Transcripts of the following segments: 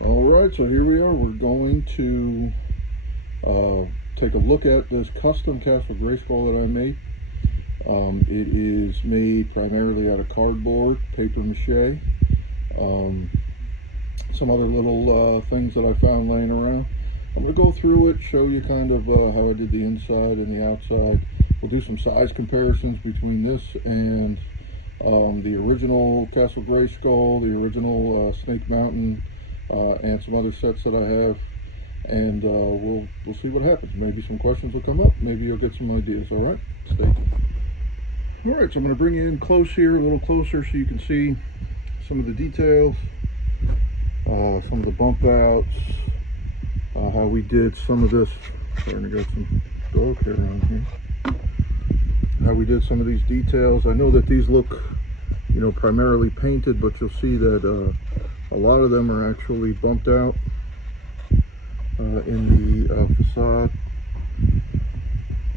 Alright, so here we are. We're going to take a look at this custom Castle Greyskull that I made. It is made primarily out of cardboard, paper mache, some other little things that I found laying around. I'm going to go through it, show you kind of how I did the inside and the outside. We'll do some size comparisons between this and the original Castle Greyskull, the original Snake Mountain, and some other sets that I have, and we'll see what happens. Maybe some questions will come up, maybe you'll get some ideas. All right, stay tuned. All right, so I'm going to bring you in close here, a little closer, so you can see some of the details, some of the bump outs, how we did some of this. Starting to get some dog hair on here. How we did some of these details. I know that these look, you know, primarily painted, but you'll see that a lot of them are actually bumped out in the facade.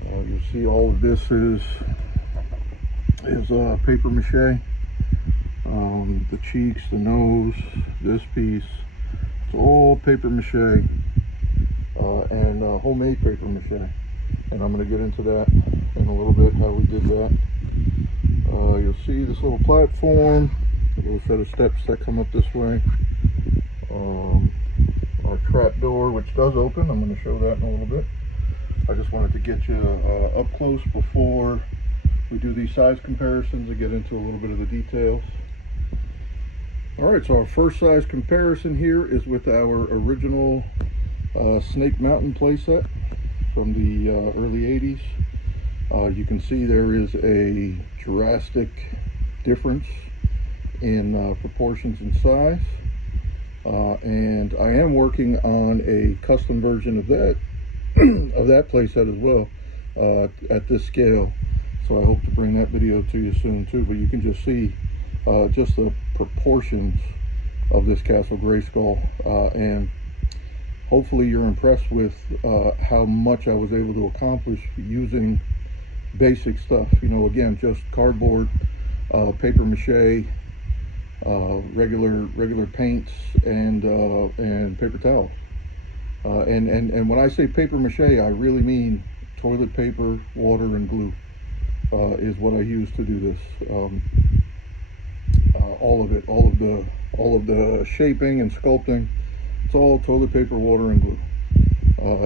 You see all of this is paper mache. The cheeks, the nose, this piece, it's all paper mache and homemade paper mache. And I'm going to get into that in a little bit, how we did that. You'll see this little platform, a little set of steps that come up this way. Our trap door, which does open. I'm going to show that in a little bit. I just wanted to get you up close before we do these size comparisons and get into a little bit of the details. Alright, so our first size comparison here is with our original Snake Mountain playset from the early 80s. You can see there is a drastic difference in proportions and size, and I am working on a custom version of that playset as well at this scale, so I hope to bring that video to you soon too. But you can just see just the proportions of this Castle Greyskull, and hopefully you're impressed with how much I was able to accomplish using basic stuff. You know, again, just cardboard, paper mache, regular paints, and paper towels. And when I say paper mache, I really mean toilet paper, water, and glue is what I use to do this. All of it, all of the shaping and sculpting, it's all toilet paper, water, and glue.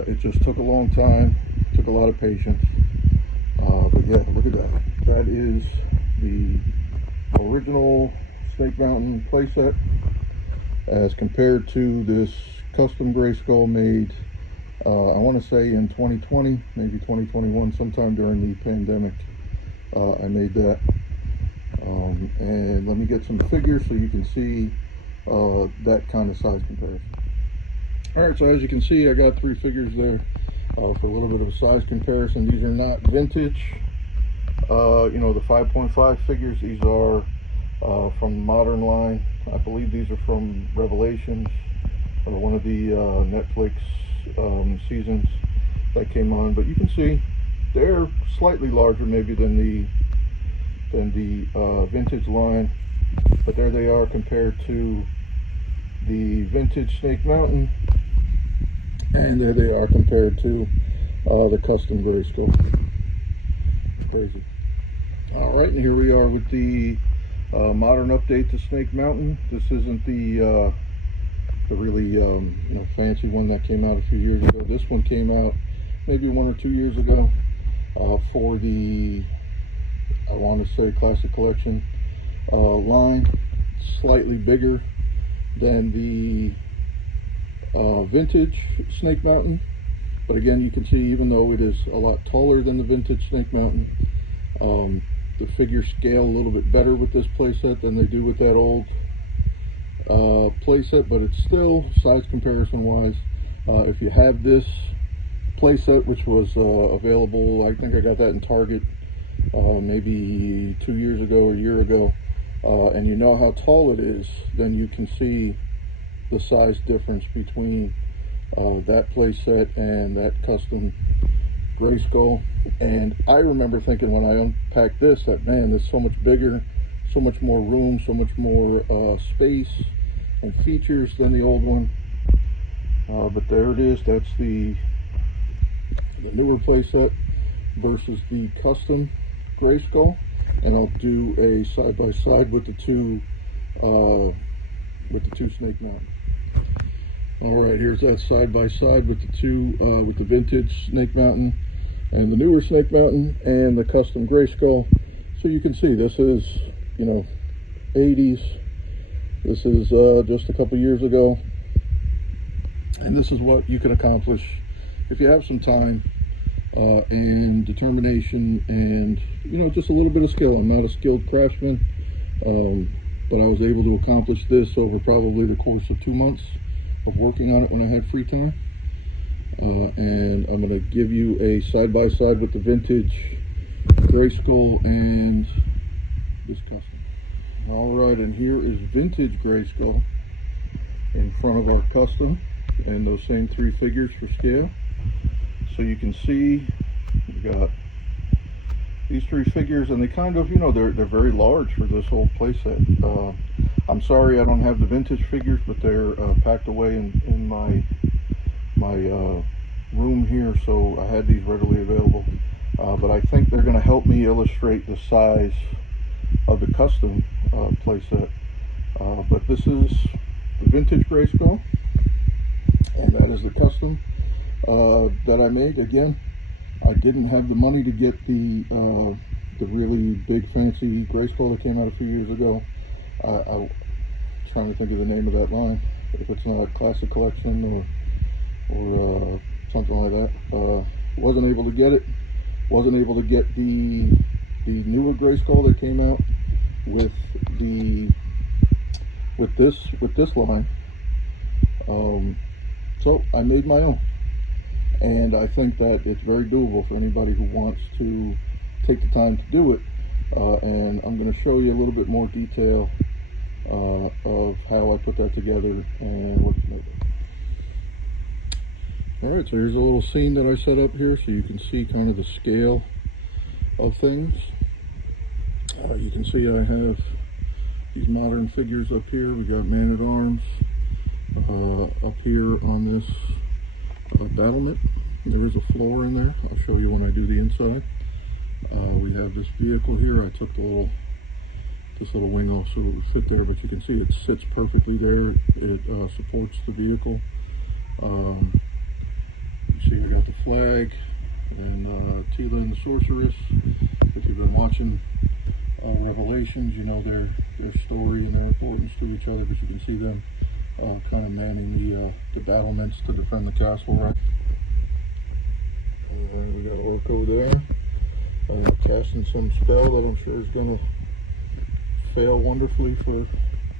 It just took a long time, took a lot of patience. But yeah, look at that. That is the original Snake Mountain playset as compared to this custom Greyskull made, I want to say in 2020, maybe 2021, sometime during the pandemic. I made that. And let me get some figures so you can see that kind of size comparison. Alright, so as you can see, I got 3 figures there for a little bit of a size comparison. These are not vintage, you know, the 5.5 figures. These are from the modern line. I believe these are from Revelations, or one of the Netflix seasons that came on. But you can see they're slightly larger maybe than the vintage line, but there they are compared to the vintage Snake Mountain, and there they are compared to the custom Greyskull. Crazy. All right, and here we are with the modern update to Snake Mountain. This isn't the really you know, fancy one that came out a few years ago. This one came out maybe 1 or 2 years ago for the, I want to say, Classic Collection line. Slightly bigger than the vintage Snake Mountain, But again, you can see, even though it is a lot taller than the vintage Snake Mountain, the figures scale a little bit better with this playset than they do with that old playset, but it's still, size comparison wise, if you have this playset, which was available, I think I got that in Target maybe 2 years ago or a year ago, and you know how tall it is, then you can see the size difference between that playset and that custom Greyskull. And I remember thinking when I unpacked this that, man, this is so much bigger, so much more room, so much more space and features than the old one. But there it is. That's the newer playset versus the custom Greyskull, and I'll do a side by side with the two Snake Mountain. All right, here's that side by side with the two with the vintage Snake Mountain and the newer Snake Mountain and the custom Greyskull. So you can see this is, you know, 80s. This is just a couple years ago, and this is what you can accomplish if you have some time and determination and, you know, just a little bit of skill. I'm not a skilled craftsman, but I was able to accomplish this over probably the course of 2 months of working on it when I had free time. And I'm going to give you a side-by-side with the vintage Greyskull and this custom. Alright, and here is vintage Greyskull in front of our custom, and those same three figures for scale. So you can see we got these three figures, and they kind of, you know, they're very large for this old playset. I'm sorry I don't have the vintage figures, but they're packed away in my room here, so I had these readily available. But I think they're going to help me illustrate the size of the custom playset. But this is the vintage Greyskull, and that is the custom that I made. Again, I didn't have the money to get the really big fancy Greyskull that came out a few years ago. I'm trying to think of the name of that line. If it's not a classic collection or something like that, wasn't able to get it. Wasn't able to get the newer Greyskull that came out with this line. So I made my own, and I think that it's very doable for anybody who wants to take the time to do it. And I'm going to show you a little bit more detail of how I put that together and what it's made of. Alright, so here's a little scene that I set up here so you can see kind of the scale of things. You can see I have these modern figures up here. We got Man-at-Arms up here on this battlement. There is a floor in there. I'll show you when I do the inside. We have this vehicle here. I took this little wing off so it would fit there, but you can see it sits perfectly there. It supports the vehicle. You see we got the flag and Tila and the Sorceress. If you've been watching Revelations, you know their story and their importance to each other, but you can see them kind of manning the battlements to defend the castle, right? And we got Orko there, casting some spell that I'm sure is going to fail wonderfully for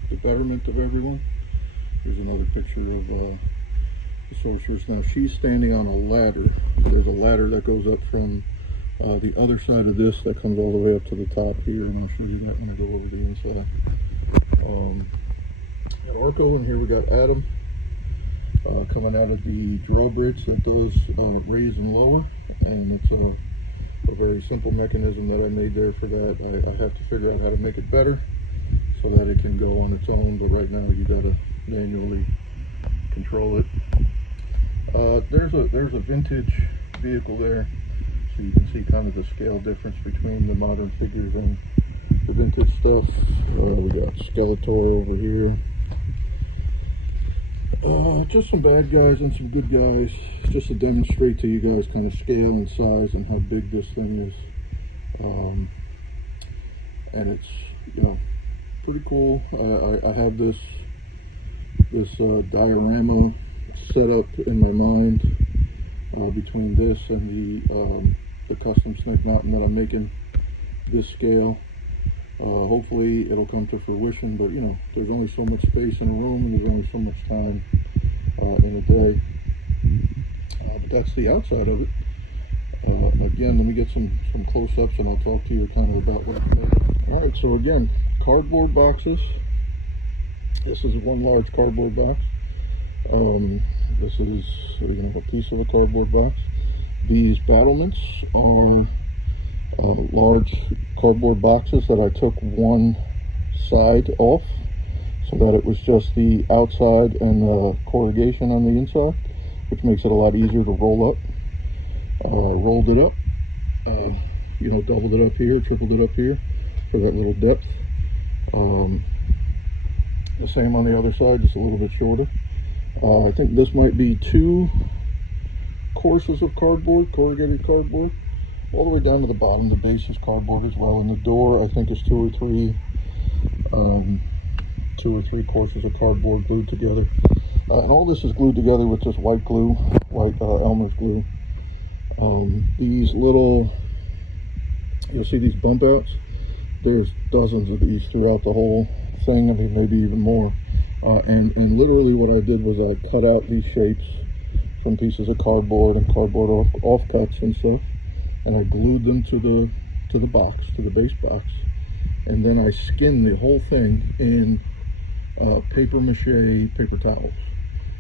the betterment of everyone. Here's another picture of the Sorceress. Now she's standing on a ladder. There's a ladder that goes up from the other side of this that comes all the way up to the top here, and I'll show you that when I go over the inside. Got Orko, and here we got Adam coming out of the drawbridge that does raise and lower, and it's a very simple mechanism that I made there for that. I have to figure out how to make it better so that it can go on its own, but right now you gotta manually control it. There's a vintage vehicle there, so you can see kind of the scale difference between the modern figures and the vintage stuff. We got Skeletor over here. Just some bad guys and some good guys, just to demonstrate to you guys kind of scale and size and how big this thing is. And it's, you know, pretty cool. I have this diorama set up in my mind between this and the custom snake mountain that I'm making this scale. Hopefully it'll come to fruition, but you know, there's only so much space in a room and there's only so much time in a day. But that's the outside of it. Again, let me get some close-ups and I'll talk to you kind of about what I've made. Alright, so again, cardboard boxes. This is one large cardboard box. This is a piece of a cardboard box. These battlements are large cardboard boxes that I took one side off so that it was just the outside and corrugation on the inside, which makes it a lot easier to roll up. Rolled it up, you know, doubled it up here, tripled it up here for that little depth. The same on the other side, just a little bit shorter. I think this might be 2 courses of cardboard, corrugated cardboard, all the way down to the bottom. The base is cardboard as well, and the door I think is 2 or 3 courses of cardboard glued together. And all this is glued together with just white glue, white Elmer's glue. These little, you'll see these bump outs. There's dozens of these throughout the whole thing. I mean, maybe even more. And literally what I did was I cut out these shapes from pieces of cardboard and cardboard offcuts and stuff, and I glued them to the box, to the base box, and then I skinned the whole thing in paper mache paper towels.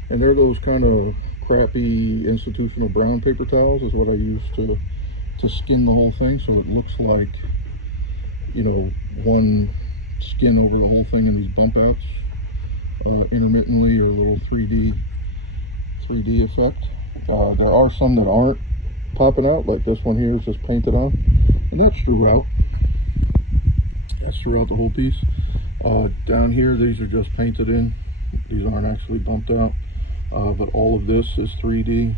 And they're those kind of crappy institutional brown paper towels is what I used to skin the whole thing, so it looks like, you know, one skin over the whole thing in these bump outs intermittently, or a little 3D effect. There are some that aren't popping out, like this one here is just painted on, and that's throughout. That's throughout the whole piece. Down here, these are just painted in. These aren't actually bumped out. But all of this is 3D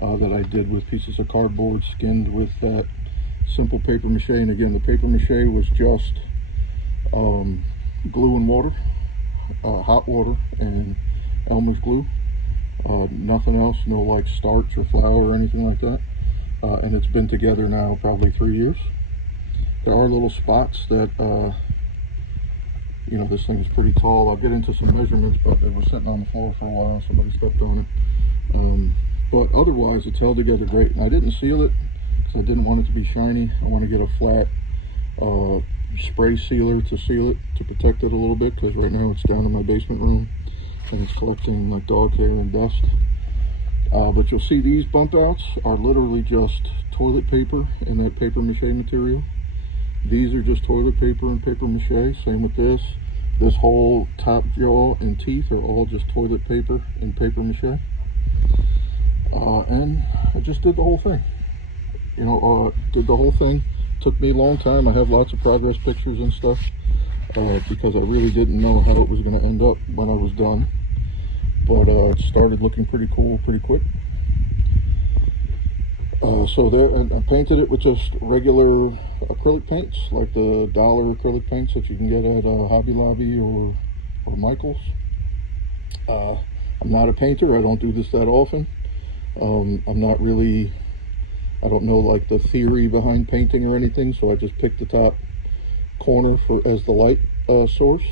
that I did with pieces of cardboard skinned with that simple paper mache. And again, the paper mache was just glue and water, hot water and Elmer's glue. Nothing else, no like starch or flour or anything like that. And it's been together now probably 3 years. There are little spots that you know, this thing is pretty tall. I'll get into some measurements, but it was sitting on the floor for a while. Somebody stepped on it. But otherwise, it's held together great. And I didn't seal it because I didn't want it to be shiny. I want to get a flat spray sealer to seal it, to protect it a little bit, because right now it's down in my basement room and it's collecting like dog hair and dust. But you'll see these bump outs are literally just toilet paper and that paper mache material. These are just toilet paper and paper mache. Same with this. This whole top jaw and teeth are all just toilet paper and paper mache. And I just did the whole thing. You know, did the whole thing. Took me a long time. I have lots of progress pictures and stuff because I really didn't know how it was going to end up when I was done. But it started looking pretty cool pretty quick. So there, and I painted it with just regular acrylic paints, like the dollar acrylic paints that you can get at Hobby Lobby or Michael's. I'm not a painter. I don't do this that often. I'm not really, I don't know like the theory behind painting or anything, so I just picked the top corner as the light source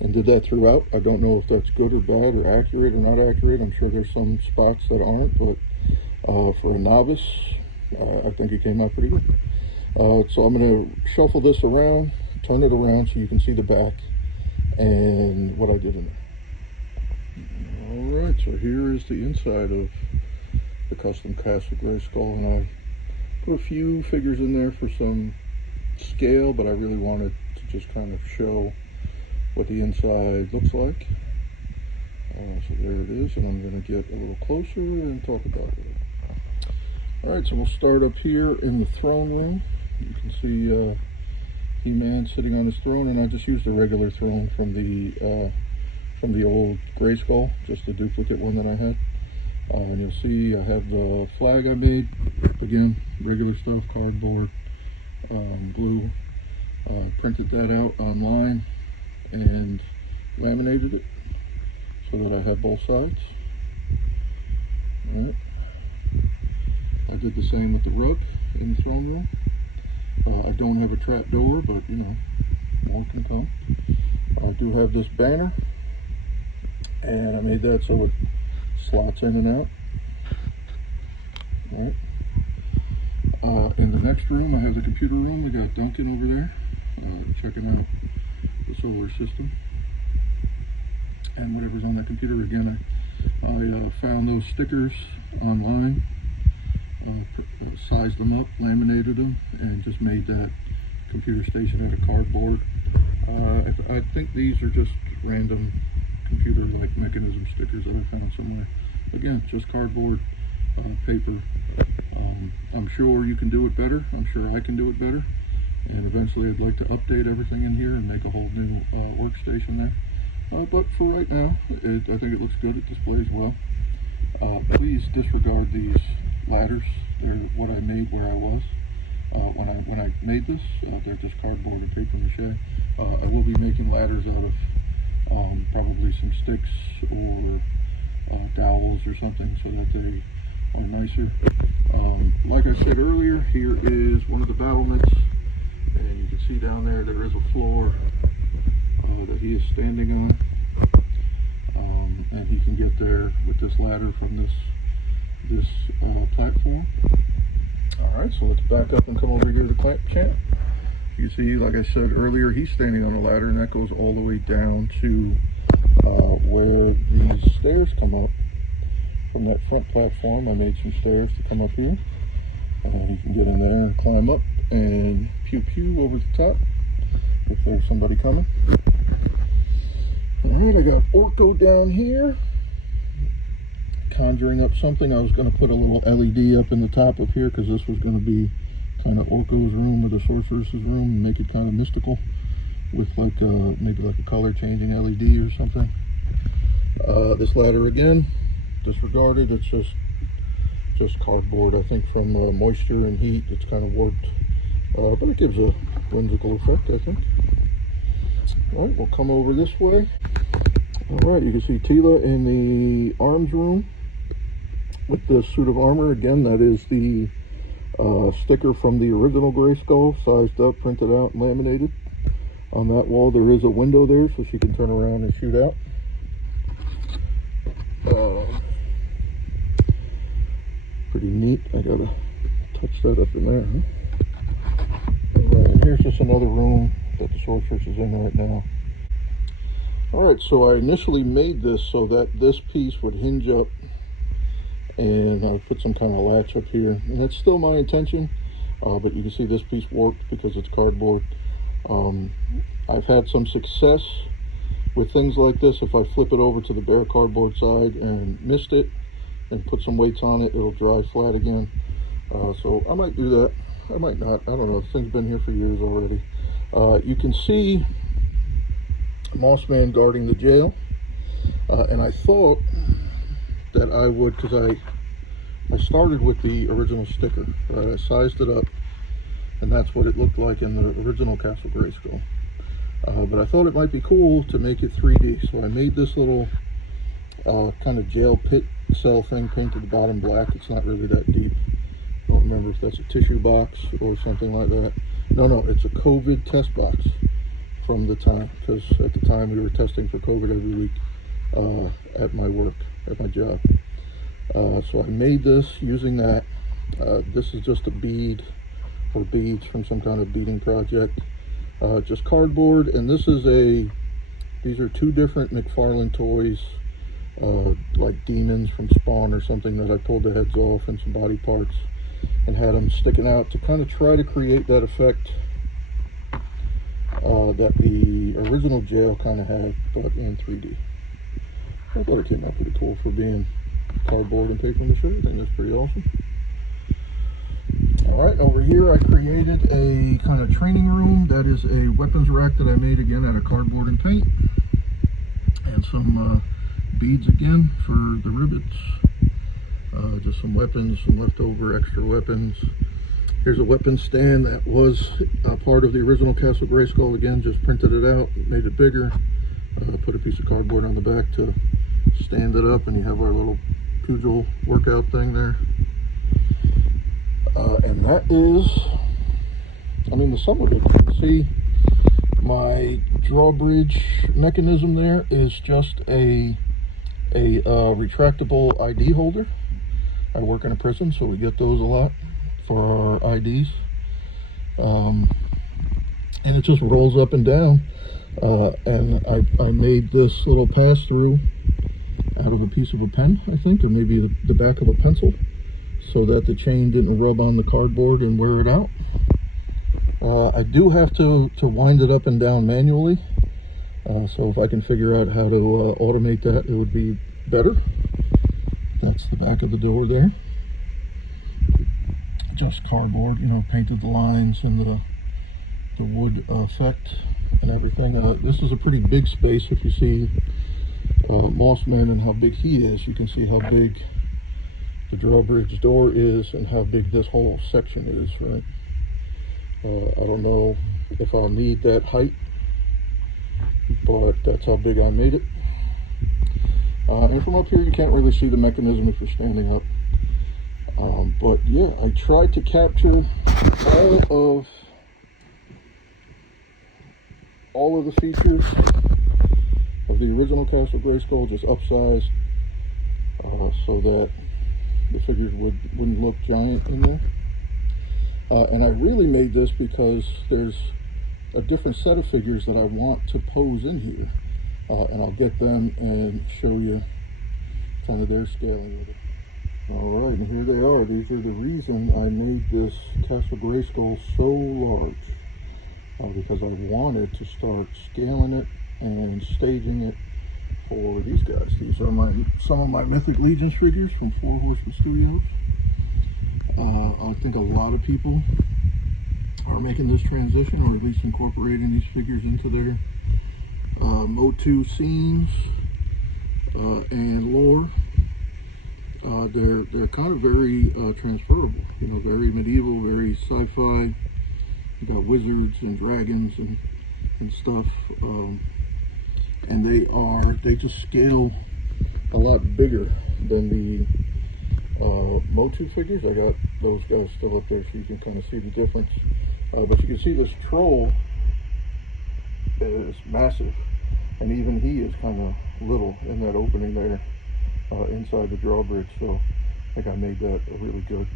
and did that throughout. I don't know if that's good or bad or accurate or not accurate. I'm sure there's some spots that aren't, but for a novice, I think it came out pretty good. So I'm going to shuffle this around, turn it around so you can see the back and what I did in it. Alright, so here is the inside of the custom Castle Grey Skull, and I put a few figures in there for some scale, but I really wanted to just kind of show what the inside looks like. So there it is, and I'm going to get a little closer and talk about it. Alright, so we'll start up here in the throne room. You can see He-Man sitting on his throne, and I just used a regular throne from the old Grey Skull, just a duplicate one that I had. And you'll see I have the flag I made, again, regular stuff, cardboard, glue. Printed that out online and laminated it so that I have both sides. All right. I did the same with the rug in the throne room. I don't have a trap door, but you know, more can come. I do have this banner, and I made that so it slots in and out. All right. In the next room, I have the computer room. We got Duncan over there checking out the solar system and whatever's on that computer. Again, I found those stickers online, sized them up, laminated them, and just made that computer station out of cardboard. I think these are just random computer-like mechanism stickers that I found somewhere. Again, just cardboard, paper. I'm sure you can do it better. I'm sure I can do it better. And eventually I'd like to update everything in here and make a whole new workstation there. But for right now, I think it looks good. It displays well. Please disregard these ladders. They're what I made where I was. When I made this, they're just cardboard and paper mache. I will be making ladders out of probably some sticks or dowels or something so that they are nicer. Like I said earlier, here is one of the battlements, and you can see down there is a floor that he is standing on, and he can get there with this ladder from this platform. Alright, so let's back up and come over here to Clamp Champ. You can see, like I said earlier, he's standing on a ladder, and that goes all the way down to where these stairs come up from that front platform. I made some stairs to come up here. He can get in there and climb up and pew pew over the top if there's somebody coming. Alright, I got Orko down here conjuring up something. I was going to put a little LED up in the top up here because this was going to be kind of Orko's room or the sorceress's room, and make it kind of mystical with like maybe like a color changing LED or something. This ladder again, disregarded. It's just cardboard, I think, from moisture and heat. It's kind of warped, but it gives a whimsical effect, I think. All right, we'll come over this way. All right, you can see Tila in the arms room with the suit of armor. Again, that is the sticker from the original Greyskull, sized up, printed out, and laminated. On that wall there is a window there so she can turn around and shoot out. Pretty neat. I gotta touch that up in there, huh? Alright, and here's just another room that the sorceress is in right now. Alright, so I initially made this so that this piece would hinge up, and I put some kind of latch up here, and that's still my intention, but you can see this piece warped because it's cardboard. I've had some success with things like this. If I flip it over to the bare cardboard side and mist it and put some weights on it, it'll dry flat again. So I might do that. I might not. I don't know. This thing's been here for years already. You can see Mossman guarding the jail, and I thought that I would, because I started with the original sticker. I sized it up, and that's what it looked like in the original Castle Greyskull. But I thought it might be cool to make it 3D, so I made this little kind of jail pit cell thing, painted the bottom black. It's not really that deep. I don't remember if that's a tissue box or something like that. No, it's a COVID test box from the time, because at the time we were testing for COVID every week at my work, at my job. So I made this using that. This is just a bead or beads from some kind of beading project. Just cardboard, and these are two different McFarlane toys, like demons from Spawn or something, that I pulled the heads off and some body parts and had them sticking out to kind of try to create that effect that the original jail kind of had, but in 3D. I thought it came out pretty cool for being cardboard and paper mache. I think that's pretty awesome. Alright, over here I created a kind of training room. That is a weapons rack that I made again out of cardboard and paint. And some beads again for the rivets. Just some weapons, some leftover extra weapons. Here's a weapon stand that was a part of the original Castle Greyskull. Again, just printed it out, made it bigger. Put a piece of cardboard on the back to stand it up, and you have our little pugil workout thing there. And that is, I mean, the sum of it. You can see my drawbridge mechanism there is just a retractable ID holder. I work in a prison, so we get those a lot for our IDs. And it just rolls up and down. And I made this little pass-through out of a piece of a pen, I think, or maybe the back of a pencil, so that the chain didn't rub on the cardboard and wear it out. I do have to wind it up and down manually, so if I can figure out how to automate that, it would be better. That's the back of the door there. Just cardboard, you know, painted the lines and the wood effect and everything. This is a pretty big space. If you see Mossman and how big he is, you can see how big the drawbridge door is and how big this whole section is, right? I don't know if I'll need that height, but that's how big I made it. And from up here you can't really see the mechanism if you're standing up. But yeah, I tried to capture all of the features of the original Castle Greyskull, just upsized, so that the figures wouldn't look giant in there. And I really made this because there's a different set of figures that I want to pose in here, and I'll get them and show you kind of their scaling with it. All right, and here they are. These are the reason I made this Castle Greyskull so large, because I wanted to start scaling it and staging it for these guys. These are some of my Mythic Legions figures from Four Horsemen Studios. I think a lot of people are making this transition, or at least incorporating these figures into their Motu scenes and lore. They're kind of very transferable, you know, very medieval, very sci-fi. You got wizards and dragons and stuff, and they just scale a lot bigger than the Motu figures. I got those guys still up there so you can kind of see the difference. But you can see this troll is massive, and even he is kind of little in that opening there inside the drawbridge. So I think I made that a really good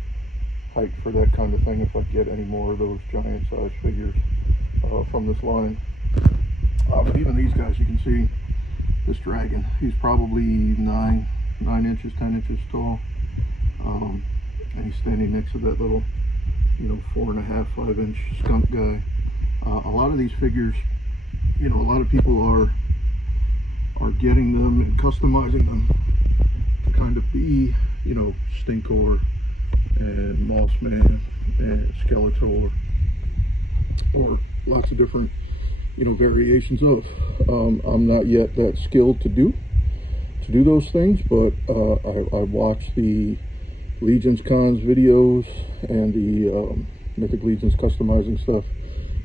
height for that kind of thing if I get any more of those giant size figures from this line. But even these guys, you can see this dragon, he's probably 9 inches, 10 inches tall. And he's standing next to that little, you know, 4.5, 5-inch skunk guy. A lot of these figures, you know, a lot of people are getting them and customizing them to kind of be, you know, Stinkor and Mossman and Skeletor, or lots of different, you know, variations of. I'm not yet that skilled to do those things, but I watch the Legions Cons videos and the Mythic Legions customizing stuff,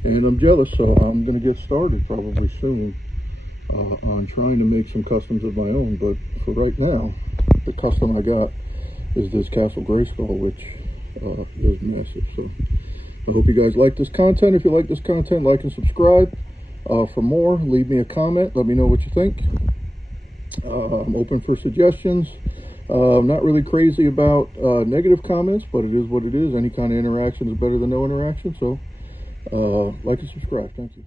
and I'm jealous, so I'm going to get started probably soon on trying to make some customs of my own. But for right now, the custom I got is this Castle Greyskull, which is massive. So I hope you guys like this content. If you like this content, like and subscribe. For more, leave me a comment. Let me know what you think. I'm open for suggestions. I'm not really crazy about negative comments, but it is what it is. Any kind of interaction is better than no interaction. So like and subscribe. Thank you.